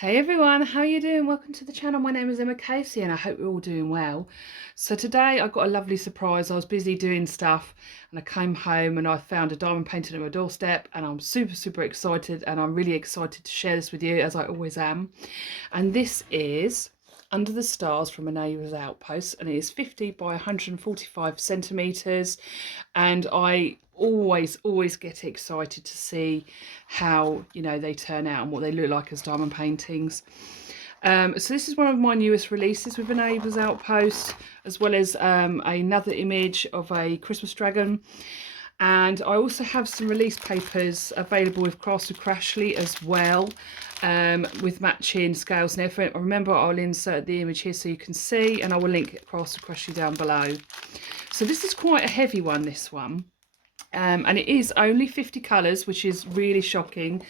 Hey everyone, how are you doing? Welcome to the channel. My name is Emma Casey and I hope you're all doing well. So today I got a lovely surprise. I was busy doing stuff and I came home and I found a diamond painted on my doorstep and I'm super excited, and I'm really excited to share this with you, as I always am. And this is Under the Stars from a Neighbour's Outpost, and it is 50 by 145 centimetres, and I always get excited to see how they turn out and what they look like as diamond paintings. So this is one of my newest releases with a Neighbour's Outpost, as well as another image of a Christmas dragon. And I also have some release papers available with Crashley as well, with matching scales and everything. Remember, I'll insert the image here so you can see, and I will link Crashley down below. So this is quite a heavy one, this one. And it is only 50 colours, which is really shocking,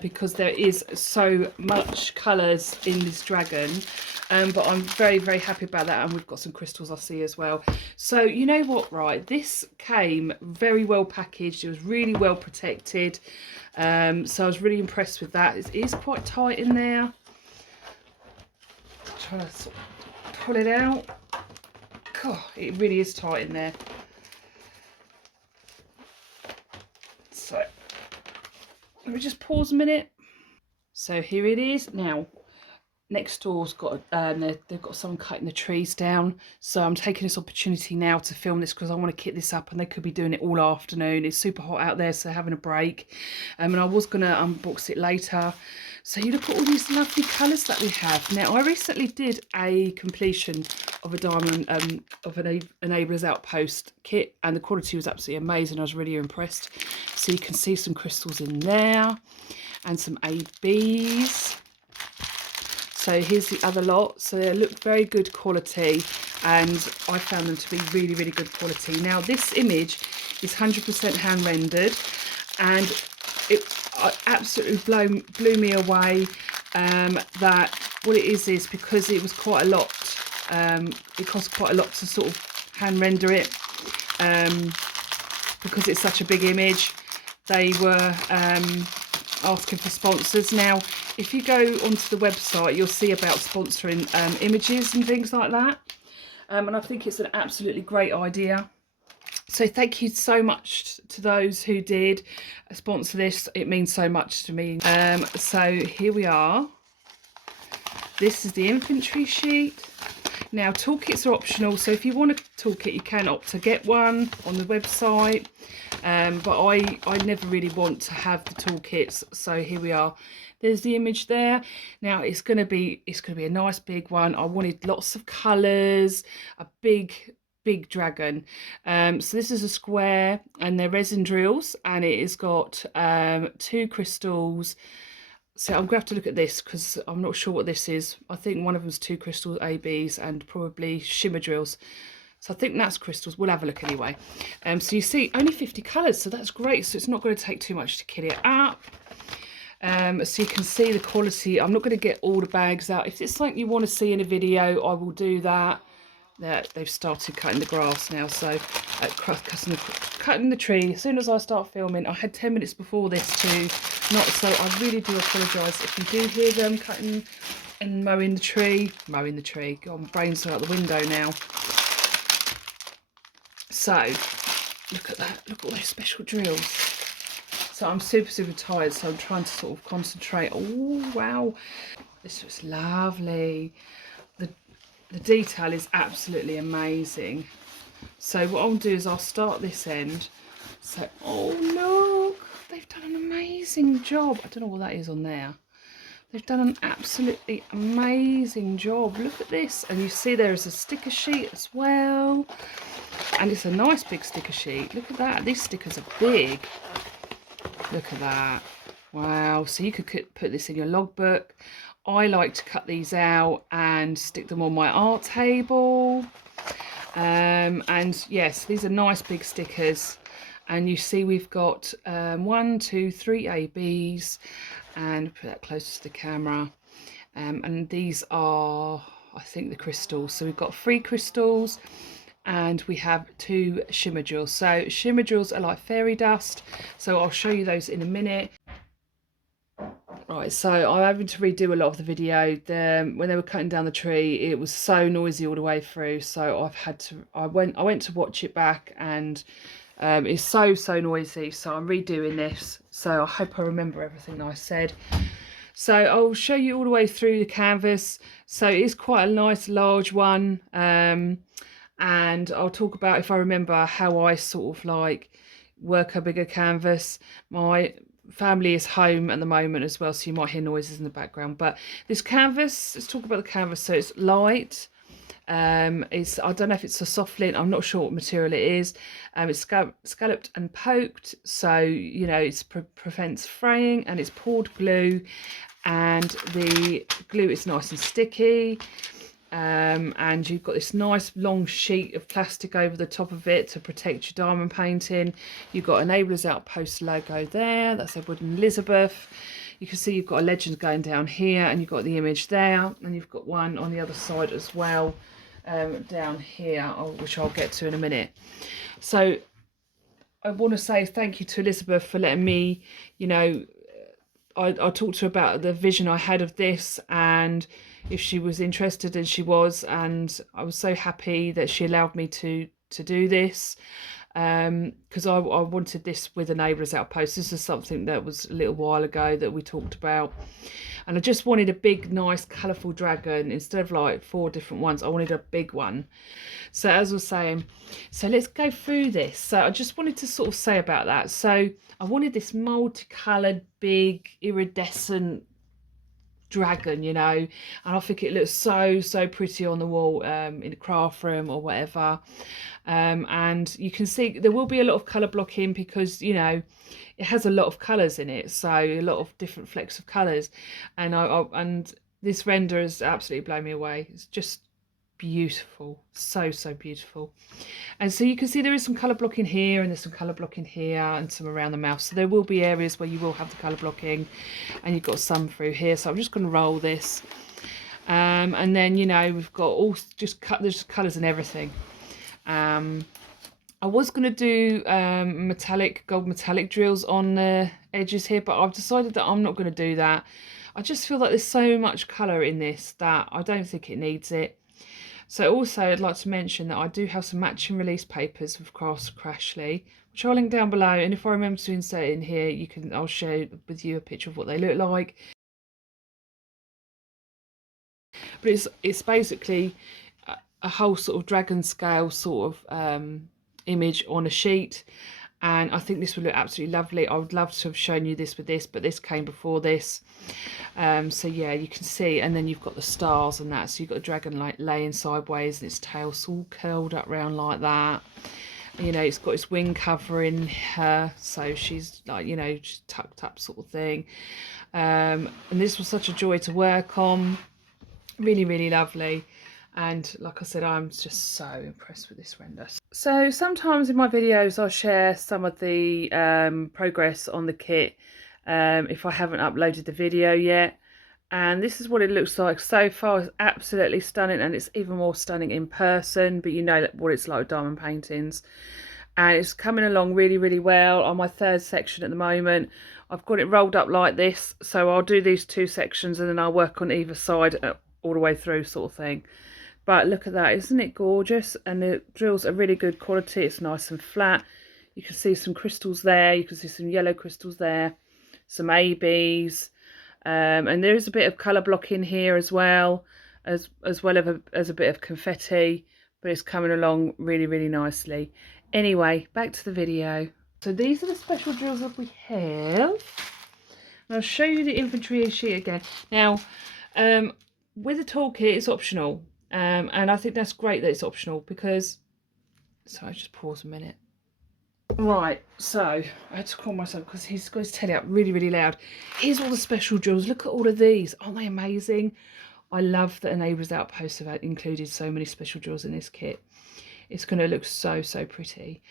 because there is so much colours in this dragon. But I'm very happy about that, and we've got some crystals I see as well. So you know what, right, this came very well packaged. It was really well protected, so I was really impressed with that. It is quite tight in there. Try to sort of pull it out. God, it really is tight in there. So let me just pause a minute. So here it is. Now, next door's got they've got someone cutting the trees down, so I'm taking this opportunity now to film this because I want to kit this up, and they could be doing it all afternoon. It's super hot out there, so having a break. And I was gonna unbox it later. So you look at all these lovely colours that we have. Now, I recently did a completion of a diamond of a Neighbour's Outpost kit, and the quality was absolutely amazing. I was really impressed. So you can see some crystals in there and some ABs. So here's the other lot. So they look very good quality, and I found them to be really good quality. Now, this image is 100% hand rendered, and it absolutely blew me away, that what it is because it was quite a lot. It cost quite a lot to sort of hand render it, because it's such a big image. They were asking for sponsors. Now, if you go onto the website, you'll see about sponsoring images and things like that, and I think it's an absolutely great idea. So thank you so much to those who did sponsor this. It means so much to me. So here we are. This is the infantry sheet. Now, toolkits are optional, so if you want a toolkit, you can opt to get one on the website. But I never really want to have the toolkits. So here we are. There's the image there. Now it's gonna be a nice big one. I wanted lots of colours, a big dragon. So this is a square, and they're resin drills, and it has got 2 crystals. So I'm gonna have to look at this because I'm not sure what this is. I think one of them's 2 crystals ABs and probably shimmer drills. So I think that's crystals. We'll have a look anyway. So you see, only 50 colours, so that's great. So it's not going to take too much to kit it up. So you can see the quality. I'm not going to get all the bags out. If it's something you want to see in a video, I will do that. They've started cutting the grass now, so cutting the tree. As soon as I start filming, I had 10 minutes before this to not, so I really do apologise if you do hear them cutting and mowing the tree. God, my brain's out the window now. So look at that, look at all those special drills. So I'm super tired, so I'm trying to sort of concentrate. Oh wow, this looks lovely. The detail is absolutely amazing. So what I'll do is I'll start this end. So, oh look, they've done an amazing job. I don't know what that is on there. They've done an absolutely amazing job. Look at this. And you see there is a sticker sheet as well. And it's a nice big sticker sheet. Look at that. These stickers are big. Look at that. Wow. So you could put this in your logbook. I like to cut these out and stick them on my art table. And yes, these are nice big stickers. And you see we've got 1, 2, 3 ABs, and put that closer to the camera. And these are, I think, the crystals. So we've got 3 crystals, and we have 2 shimmer drills. So shimmer drills are like fairy dust. So I'll show you those in a minute. Right, so I'm having to redo a lot of the video. When they were cutting down the tree, it was so noisy all the way through. So I've had to. I went to watch it back, and it's so noisy. So I'm redoing this. So I hope I remember everything I said. So I'll show you all the way through the canvas. So it is quite a nice large one, and I'll talk about, if I remember, how I sort of like work a bigger canvas. My family is home at the moment as well, so you might hear noises in the background. But this canvas, let's talk about the canvas. So it's light. It's, I don't know if it's a soft lint, I'm not sure what material it is. It's scalloped and poked, so you know it prevents fraying, and it's poured glue, and the glue is nice and sticky. And you've got this nice long sheet of plastic over the top of it to protect your diamond painting. You've got Enablers Outpost logo there, that's a wooden Elizabeth. You can see you've got a legend going down here, and you've got the image there, and you've got one on the other side as well, down here, which I'll get to in a minute. So I want to say thank you to Elizabeth for letting me, you know, I talked to her about the vision I had of this, and if she was interested, and she was, and I was so happy that she allowed me to do this, because I wanted this with Enablers Outpost. This is something that was a little while ago that we talked about, and I just wanted a big nice colourful dragon instead of like 4 different ones. I wanted a big one. So as I was saying, so let's go through this. So I just wanted to sort of say about that. So I wanted this multicoloured, big, iridescent dragon, you know, and I think it looks so pretty on the wall, in a craft room or whatever. And you can see there will be a lot of colour blocking, because you know it has a lot of colours in it, so a lot of different flecks of colours, and and this render has absolutely blown me away. It's just beautiful, so beautiful. And so you can see there is some colour blocking here, and there's some colour blocking here, and some around the mouth. So there will be areas where you will have the colour blocking, and you've got some through here. So I'm just going to roll this, and then you know we've got all there's colours and everything. I was going to do gold metallic drills on the edges here, but I've decided that I'm not going to do that. I just feel like there's so much colour in this that I don't think it needs it. So also I'd like to mention that I do have some matching release papers with Crashley, which I'll link down below, and if I remember to insert it in here, I'll share with you a picture of what they look like. But it's basically a whole sort of dragon scale sort of image on a sheet, and I think this would look absolutely lovely. I would love to have shown you this with this, but this came before this. So yeah, you can see, and then you've got the stars and that, so you've got a dragon like laying sideways, and its tail's all curled up round like that. You know, it's got its wing covering her, so she's like, you know, just tucked up sort of thing. And this was such a joy to work on, really lovely. And like I said, I'm just so impressed with this render. So sometimes in my videos I'll share some of the progress on the kit if I haven't uploaded the video yet. And this is what it looks like so far. It's absolutely stunning, and it's even more stunning in person, but you know what it's like with diamond paintings. And it's coming along really well. On my 3rd section at the moment, I've got it rolled up like this, so I'll do these 2 sections and then I'll work on either side all the way through sort of thing. But look at that, isn't it gorgeous? And the drills are really good quality. It's nice and flat. You can see some crystals there, you can see some yellow crystals there, some ABs, and there is a bit of colour blocking here as well as a bit of confetti, but it's coming along really nicely. Anyway, back to the video. So these are the special drills that we have, and I'll show you the inventory sheet again. Now with the toolkit, it's optional, and I think that's great that it's optional, because, sorry, just pause a minute. Right, so I had to call myself because he's got his telly up really loud. Here's all the special drills. Look at all of these. Aren't they amazing? I love that Enablers Outpost have included so many special drills in this kit. It's going to look so pretty.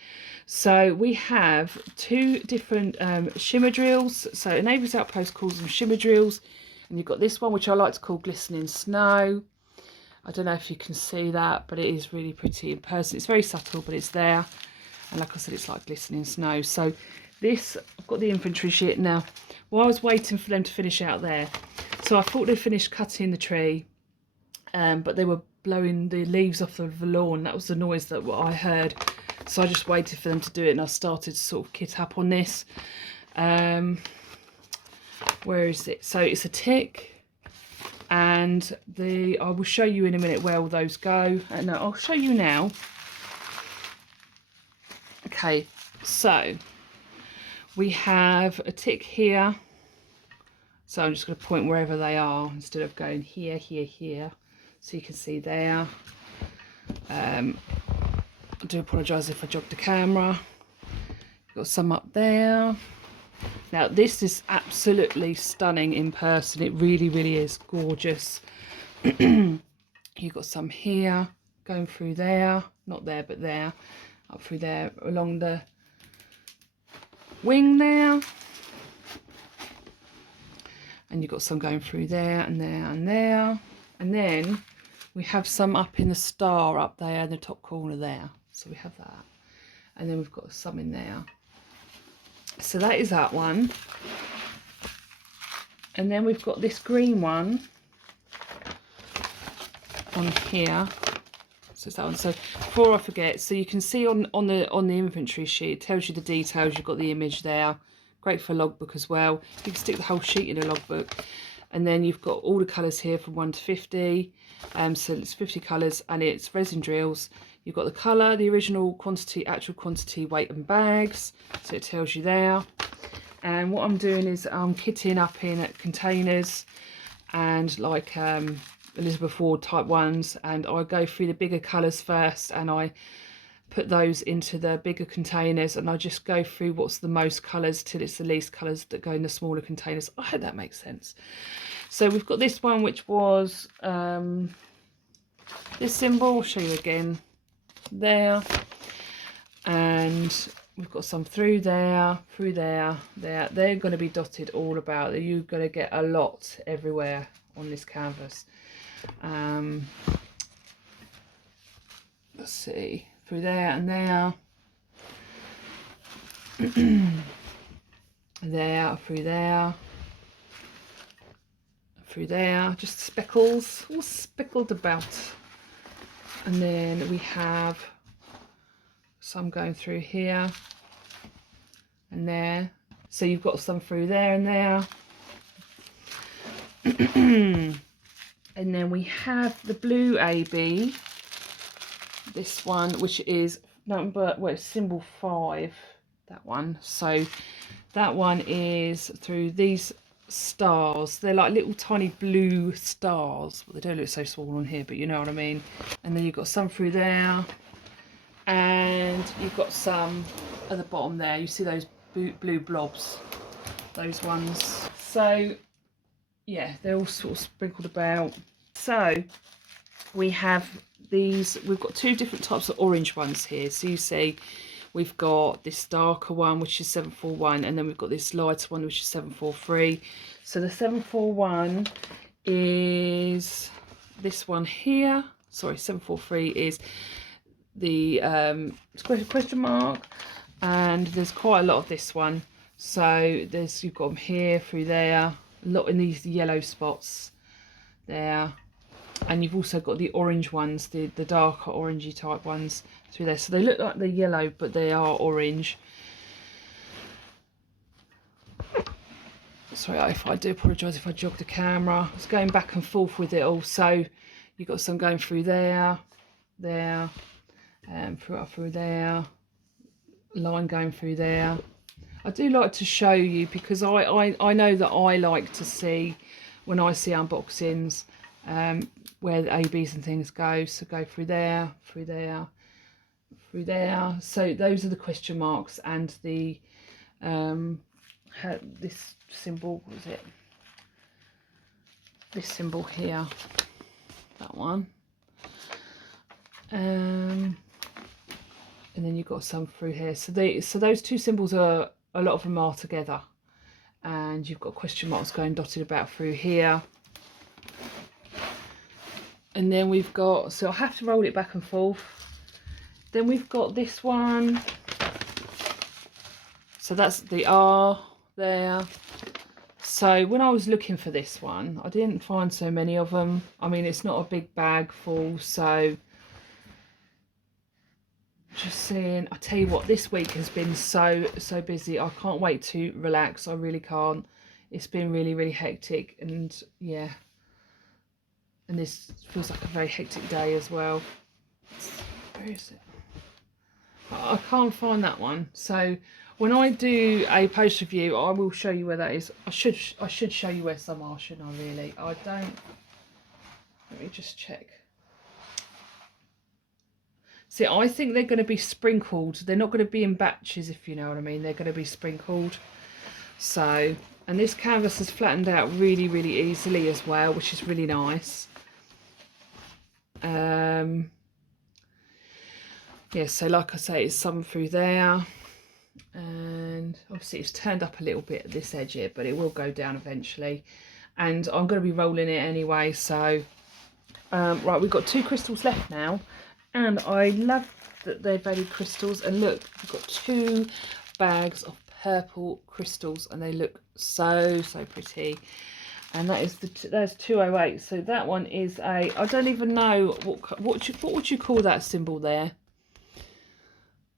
So we have 2 different shimmer drills. So Enablers Outpost calls them shimmer drills, and you've got this one, which I like to call Glistening Snow. I don't know if you can see that, but it is really pretty in person. It's very subtle, but it's there. And like I said, it's like glistening snow. So This, I've got the inventory sheet now. While I was waiting for them to finish out there, so I thought they finished cutting the tree, but they were blowing the leaves off of the lawn. That was the noise that I heard. So I just waited for them to do it, and I started to sort of kit up on this. Where is it? So it's a tick, and I will show you in a minute where all those go. And I'll show you now. Okay, so we have a tick here. So I'm just going to point wherever they are instead of going here, here, here. So you can see there. I do apologise if I jogged the camera. Got some up there. Now this is absolutely stunning in person. It really, really is gorgeous. You've got some here, going through there. Not there, but there. Up through there, along the wing there. And you've got some going through there and there and there. And then we have some up in the star up there in the top corner there. So we have that. And then we've got some in there. So that is that one. And then we've got this green one on here. So it's that one. So before I forget, so you can see on the inventory sheet, it tells you the details. You've got the image there. Great for a logbook as well. You can stick the whole sheet in a logbook. And then you've got all the colours here from 1 to 50. So it's 50 colours, and it's resin drills. You've got the colour, the original quantity, actual quantity, weight and bags. So it tells you there. And what I'm doing is I'm kitting up in containers and like Elizabeth Ward type ones. And I go through the bigger colours first, and I put those into the bigger containers, and I just go through what's the most colours till it's the least colours that go in the smaller containers. I hope that makes sense. So we've got this one, which was this symbol. I'll show you again there, and we've got some through there, there. They're going to be dotted all about. You're going to get a lot everywhere on this canvas. Let's see, through there and there. There, through there, through there, just speckles, all speckled about. And then we have some going through here and there. So you've got some through there and there. And then we have the blue AB, this one, which is number, well, it's symbol 5, that one. So that one is through these stars. They're like little tiny blue stars. Well, they don't look so small on here, but you know what I mean. And then you've got some through there, and you've got some at the bottom there. You see those blue blobs, those ones. So yeah, they're all sort of sprinkled about. So we have these, we've got 2 different types of orange ones here. So you see we've got this darker one, which is 741, and then we've got this lighter one, which is 743. So the 741 is this one here. Sorry, 743 is the question mark, and there's quite a lot of this one. So there's, you've got them here, through there, a lot in these yellow spots there. And you've also got the orange ones, the darker orangey type ones through there. So they look like they're yellow, but they are orange. Sorry, if I do apologise if I jog the camera. I was going back and forth with it all. So you've got some going through there, there, through there, line going through there. I do like to show you because I know that I like to see, when I see unboxings, where the ABs and things go. So go through there, through there, through there. So those are the question marks, and the this symbol, what is it? This symbol here, that one. And then you've got some through here. So those 2 symbols are, a lot of them are together, and you've got question marks going dotted about through here. And then we've got, so I have to roll it back and forth. Then we've got this one. So that's the R there. So when I was looking for this one, I didn't find so many of them. I mean, it's not a big bag full, so just seeing. I tell you what, this week has been so busy. I can't wait to relax. I really can't. It's been really hectic, and yeah, and this feels like a very hectic day as well. Where is it? I can't find that one. So when I do a post review, I will show you where that is. I should show you where some are, shouldn't I? Really, I don't. Let me just check. See, I think they're going to be sprinkled. They're not going to be in batches, if you know what I mean. They're going to be sprinkled. So, and this canvas has flattened out really easily as well, which is really nice. Yeah, so like I say, it's some through there, and obviously it's turned up a little bit at this edge here, but it will go down eventually, and I'm going to be rolling it anyway. So right, we've got 2 crystals left now, and I love that they're very crystals. And look, we've got 2 bags of purple crystals, and they look so pretty. And that is there's 208. So that one is a, I don't even know what would you call that symbol there?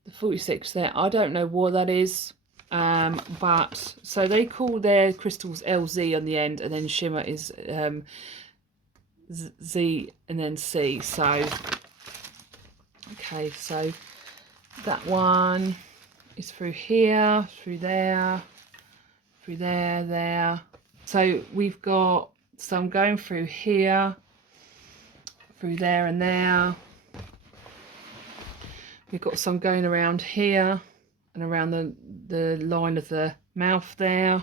The 46 there. I don't know what that is. But so they call their crystals LZ on the end, and then shimmer is Z and then C. So okay, so that one is through here, through there, through there. So we've got some going through here, through there and there. We've got some going around here and around the line of the mouth there.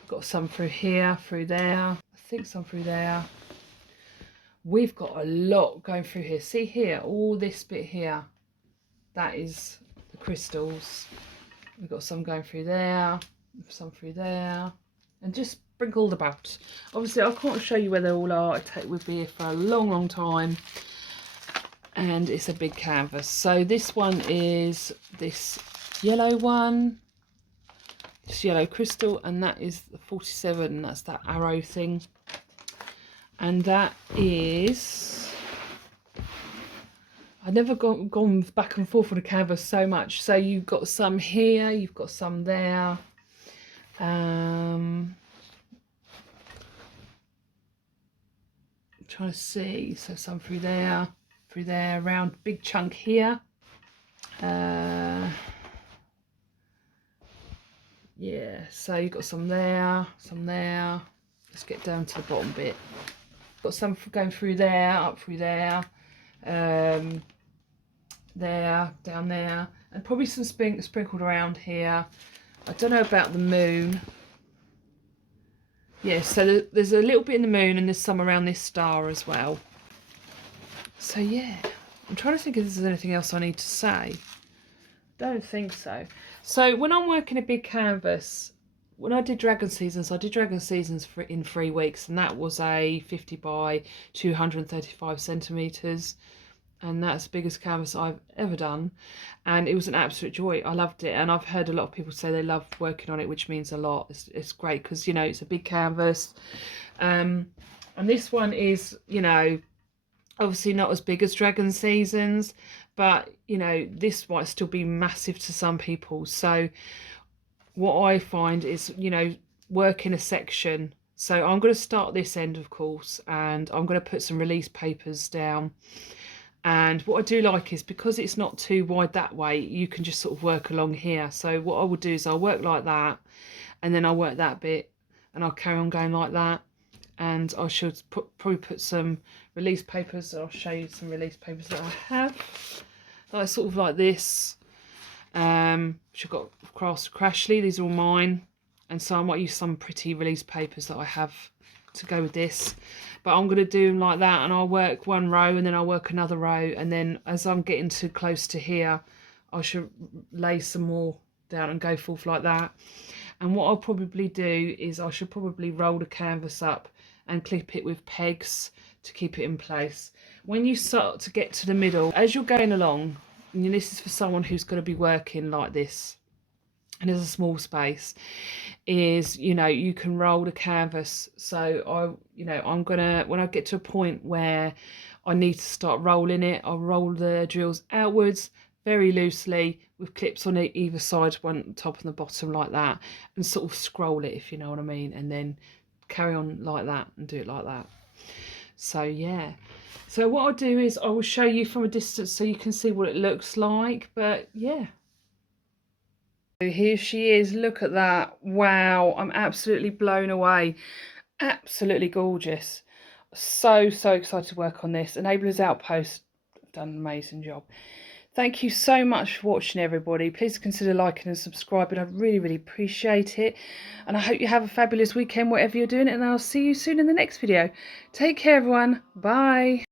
We've got some through here, through there. I think some through there. We've got a lot going through here. See here, all this bit here. That is the crystals. We've got some going through there, some through there, and just sprinkled about. Obviously, I can't show you where they all are. We'd be here for a long time. And it's a big canvas. So this one is this yellow one, this yellow crystal, and that is the 47, and that's that arrow thing. And that is, I've never gone back and forth on a canvas so much. So you've got some here, you've got some there. I'm trying to see, so some through there, around big chunk here. Yeah, so you've got some there, some there. Let's get down to the bottom bit. Got some going through there, up through there, there, down there, and probably some sprinkled around here. I don't know about the moon. Yeah, so there's a little bit in the moon, and there's some around this star as well. So yeah, I'm trying to think if there's anything else I need to say. Don't think so. So when I'm working a big canvas, when I did Dragon Seasons, I did Dragon Seasons in 3 weeks, and that was a 50 by 235 centimetres, and that's the biggest canvas I've ever done, and it was an absolute joy. I loved it, and I've heard a lot of people say they love working on it, which means a lot. It's great because, you know, it's a big canvas, and this one is, you know, obviously not as big as Dragon Seasons, but you know, this might still be massive to some people. So what I find is, you know, work in a section. So I'm going to start this end, of course, and I'm going to put some release papers down. And what I do like is, because it's not too wide that way, you can just sort of work along here. So what I will do is I'll work like that, and then I'll work that bit, and I'll carry on going like that. And I should probably put some release papers. I'll show you some release papers that I have. Like sort of like this. Which I've got Crashley. These are all mine. And so I might use some pretty release papers that I have to go with this. But I'm going to do them like that, and I'll work one row, and then I'll work another row. And then as I'm getting too close to here, I should lay some more down and go forth like that. And what I'll probably do is I should probably roll the canvas up and clip it with pegs to keep it in place. When you start to get to the middle, as you're going along, and this is for someone who's going to be working like this, and there's a small space, is, you know, you can roll the canvas. So I'm gonna, when I get to a point where I need to start rolling it, I'll roll the drills outwards very loosely with clips on either side, one top and the bottom, like that, and sort of scroll it, if you know what I mean, and then carry on like that and do it like that. So yeah, so what I'll do is I will show you from a distance so you can see what it looks like. But yeah, so here she is. Look at that. Wow, I'm absolutely blown away. Absolutely gorgeous. So excited to work on this. Enablers Outpost have done an amazing job. Thank you so much for watching, everybody. Please consider liking and subscribing. I really appreciate it. And I hope you have a fabulous weekend, whatever you're doing. And I'll see you soon in the next video. Take care, everyone. Bye.